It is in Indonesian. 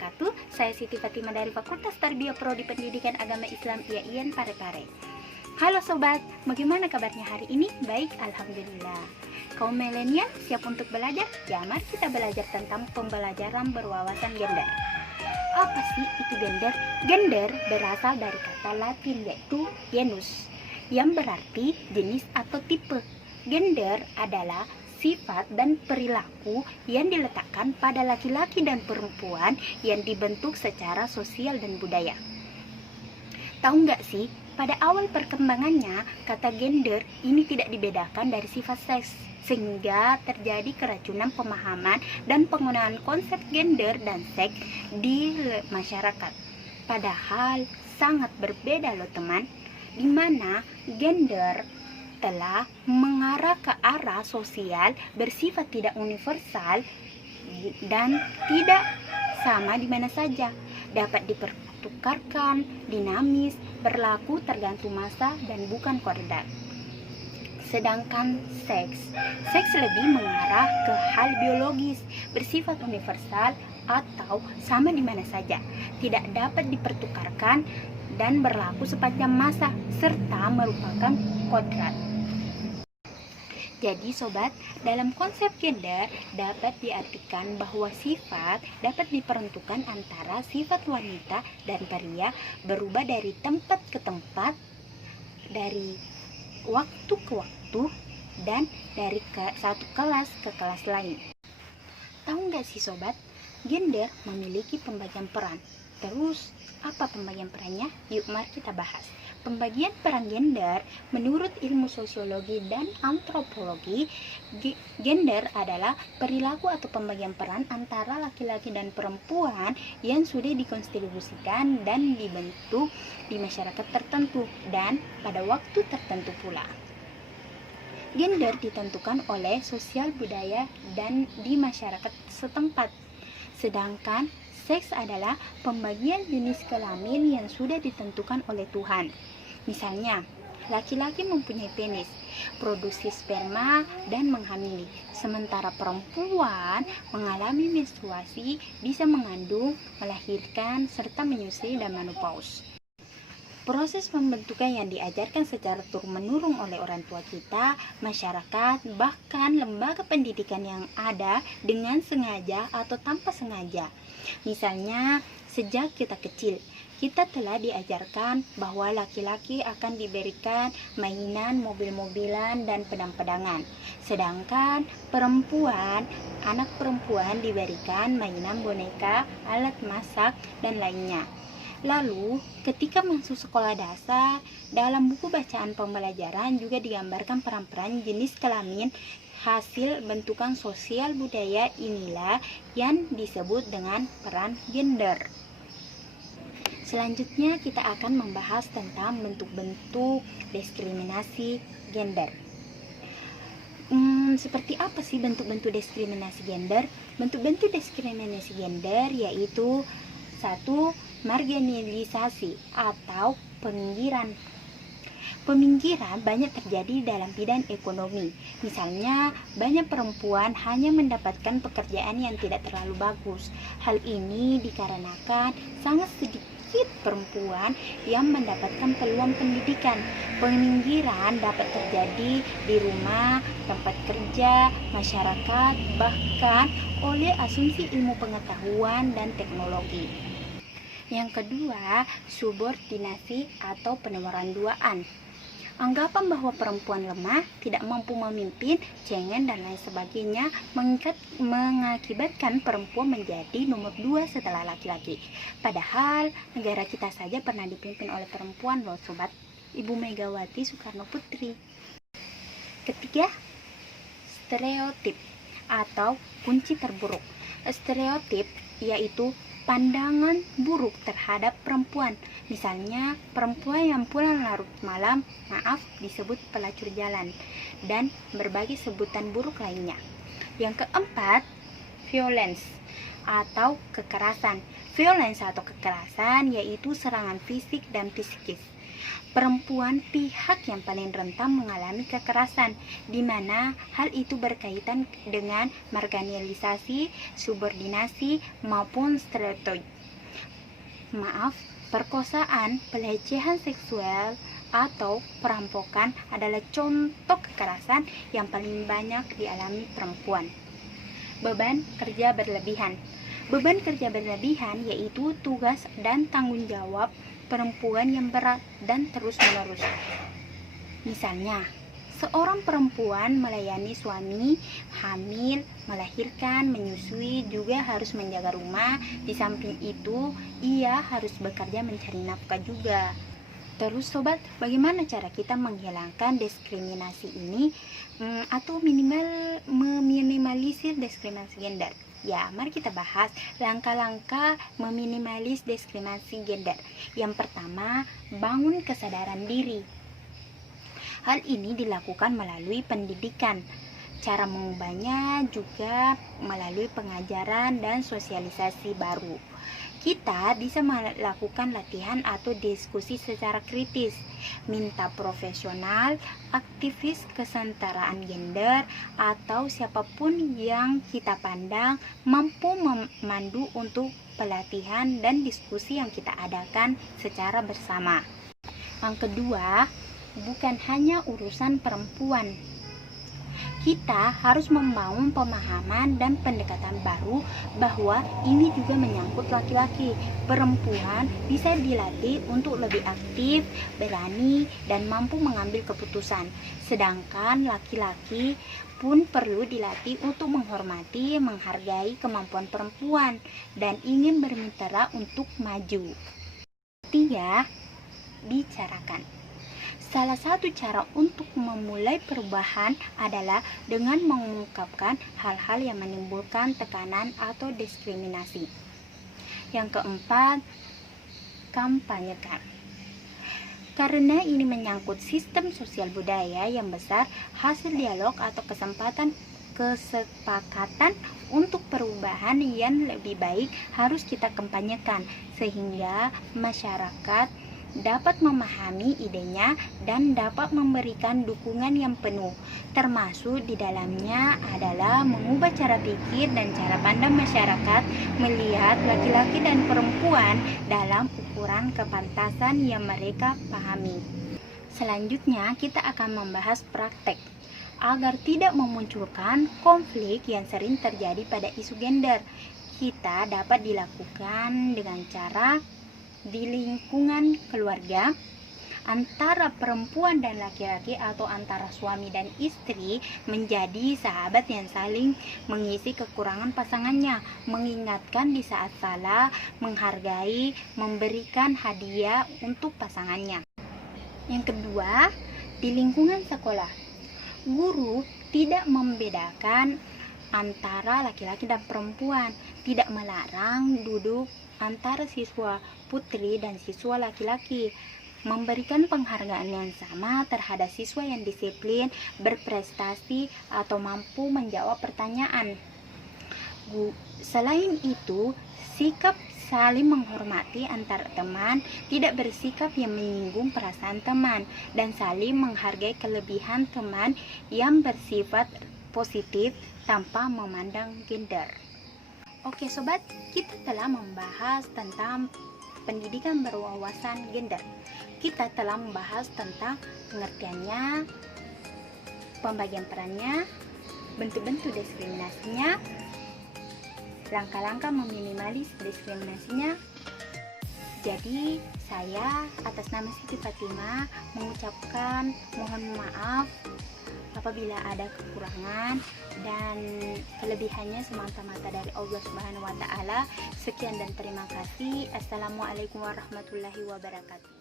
wabarakatuh. Saya Siti Fatima dari Fakultas Tarbiyah Prodi Pendidikan Agama Islam IAIN Parepare. Halo sobat, bagaimana kabarnya hari ini? Baik, alhamdulillah. Kaum milenial siap untuk belajar? Ya, mari kita belajar tentang pembelajaran berwawasan gender. Apa sih itu gender? Gender berasal dari kata Latin yaitu genus, yang berarti jenis atau tipe. Gender adalah sifat dan perilaku yang diletakkan pada laki-laki dan perempuan yang dibentuk secara sosial dan budaya. Tahu nggak sih, pada awal perkembangannya, kata gender ini tidak dibedakan dari sifat seks, sehingga terjadi keracunan pemahaman dan penggunaan konsep gender dan seks di masyarakat. Padahal sangat berbeda loh teman, di mana gender telah mengarah ke arah sosial, bersifat tidak universal dan tidak sama di mana saja, dapat dipertukarkan, dinamis, berlaku tergantung masa dan bukan kodrat. Sedangkan seks lebih mengarah ke hal biologis, bersifat universal atau sama di mana saja, tidak dapat dipertukarkan dan berlaku sepanjang masa serta merupakan kodrat. Jadi sobat, dalam konsep gender dapat diartikan bahwa sifat dapat diperuntukkan antara sifat wanita dan pria, berubah dari tempat ke tempat, dari waktu ke waktu, dan dari satu kelas ke kelas lain. Tahu nggak sih sobat, gender memiliki pembagian peran. Terus, apa pembagian perannya? Yuk mari kita bahas. Pembagian peran gender menurut ilmu sosiologi dan antropologi, gender adalah perilaku atau pembagian peran antara laki-laki dan perempuan yang sudah dikonstitusikan dan dibentuk di masyarakat tertentu dan pada waktu tertentu pula. Gender ditentukan oleh sosial budaya dan di masyarakat setempat. Sedangkan seks adalah pembagian jenis kelamin yang sudah ditentukan oleh Tuhan. Misalnya, laki-laki mempunyai penis, produksi sperma dan menghamili, sementara perempuan mengalami menstruasi, bisa mengandung, melahirkan, serta menyusui dan menopause. Proses pembentukan yang diajarkan secara turun-menurun oleh orang tua kita, masyarakat, bahkan lembaga pendidikan yang ada dengan sengaja atau tanpa sengaja. Misalnya, sejak kita kecil, kita telah diajarkan bahwa laki-laki akan diberikan mainan mobil-mobilan dan pedang-pedangan. Sedangkan perempuan, anak perempuan diberikan mainan boneka, alat masak, dan lainnya. Lalu, ketika masuk sekolah dasar, dalam buku bacaan pembelajaran juga digambarkan peran-peran jenis kelamin hasil bentukan sosial budaya, inilah yang disebut dengan peran gender. Selanjutnya kita akan membahas tentang bentuk-bentuk diskriminasi gender. Seperti apa sih bentuk-bentuk diskriminasi gender? Bentuk-bentuk diskriminasi gender yaitu 1. Marginalisasi atau peminggiran. Peminggiran banyak terjadi dalam bidang ekonomi. Misalnya, banyak perempuan hanya mendapatkan pekerjaan yang tidak terlalu bagus. Hal ini dikarenakan sangat sedikit perempuan yang mendapatkan peluang pendidikan. Peminggiran dapat terjadi di rumah, tempat kerja, masyarakat, bahkan oleh asumsi ilmu pengetahuan dan teknologi. Yang kedua, subordinasi atau penawaran duaan. Anggapan bahwa perempuan lemah, tidak mampu memimpin, cengeng, dan lain sebagainya mengakibatkan perempuan menjadi nomor 2 setelah laki-laki. Padahal negara kita saja pernah dipimpin oleh perempuan loh sobat, Ibu Megawati Soekarno Putri. Ketiga, stereotip atau kunci terburuk. Stereotip yaitu pandangan buruk terhadap perempuan. Misalnya, perempuan yang pulang larut malam, disebut pelacur jalan, dan berbagai sebutan buruk lainnya. Yang keempat, violence atau kekerasan. Violence atau kekerasan yaitu serangan fisik dan psikis. Perempuan pihak yang paling rentan mengalami kekerasan, di mana hal itu berkaitan dengan marginalisasi, subordinasi, maupun stereotip. Perkosaan, pelecehan seksual, atau perampokan adalah contoh kekerasan yang paling banyak dialami perempuan. Beban kerja berlebihan. Beban kerja berlebihan yaitu tugas dan tanggung jawab perempuan yang berat dan terus-menerus. Misalnya, seorang perempuan melayani suami, hamil, melahirkan, menyusui, juga harus menjaga rumah. Di samping itu, ia harus bekerja mencari nafkah juga. Terus sobat, bagaimana cara kita menghilangkan diskriminasi ini atau meminimalisir diskriminasi gender? Ya, mari kita bahas langkah-langkah meminimalis diskriminasi gender. Yang pertama, bangun kesadaran diri. Hal ini dilakukan melalui pendidikan. Cara mengubahnya juga melalui pengajaran dan sosialisasi baru. Kita bisa melakukan latihan atau diskusi secara kritis, minta profesional, aktivis kesetaraan gender, atau siapapun yang kita pandang mampu memandu untuk pelatihan dan diskusi yang kita adakan secara bersama. Yang kedua, bukan hanya urusan perempuan. Kita harus membangun pemahaman dan pendekatan baru bahwa ini juga menyangkut laki-laki. Perempuan bisa dilatih untuk lebih aktif, berani, dan mampu mengambil keputusan. Sedangkan laki-laki pun perlu dilatih untuk menghormati, menghargai kemampuan perempuan, dan ingin bermitra untuk maju. 3. Bicarakan. Salah satu cara untuk memulai perubahan adalah dengan mengungkapkan hal-hal yang menimbulkan tekanan atau diskriminasi. Yang keempat, kampanyekan. Karena ini menyangkut sistem sosial budaya yang besar, hasil dialog atau kesepakatan untuk perubahan yang lebih baik harus kita kampanyekan sehingga masyarakat dapat memahami idenya dan dapat memberikan dukungan yang penuh. Termasuk di dalamnya adalah mengubah cara pikir dan cara pandang masyarakat melihat laki-laki dan perempuan dalam ukuran kepantasan yang mereka pahami. Selanjutnya kita akan membahas praktek agar tidak memunculkan konflik yang sering terjadi pada isu gender. Kita dapat dilakukan dengan cara di lingkungan keluarga, antara perempuan dan laki-laki atau antara suami dan istri menjadi sahabat yang saling mengisi kekurangan pasangannya, mengingatkan di saat salah, menghargai, memberikan hadiah untuk pasangannya. Yang kedua, di lingkungan sekolah, guru tidak membedakan antara laki-laki dan perempuan, tidak melarang duduk antara siswa putri dan siswa laki-laki, memberikan penghargaan yang sama terhadap siswa yang disiplin, berprestasi, atau mampu menjawab pertanyaan. Selain itu, sikap saling menghormati antar teman, tidak bersikap yang menyinggung perasaan teman, dan saling menghargai kelebihan teman yang bersifat positif tanpa memandang gender. Oke sobat, kita telah membahas tentang pendidikan berwawasan gender. Kita telah membahas tentang pengertiannya, pembagian perannya, bentuk-bentuk diskriminasinya, langkah-langkah meminimalis diskriminasinya. Jadi saya atas nama Siti Fatimah mengucapkan mohon maaf apabila ada kekurangan dan kelebihannya semata-mata dari Allah Subhanahu wa taala. Sekian dan terima kasih. Assalamualaikum warahmatullahi wabarakatuh.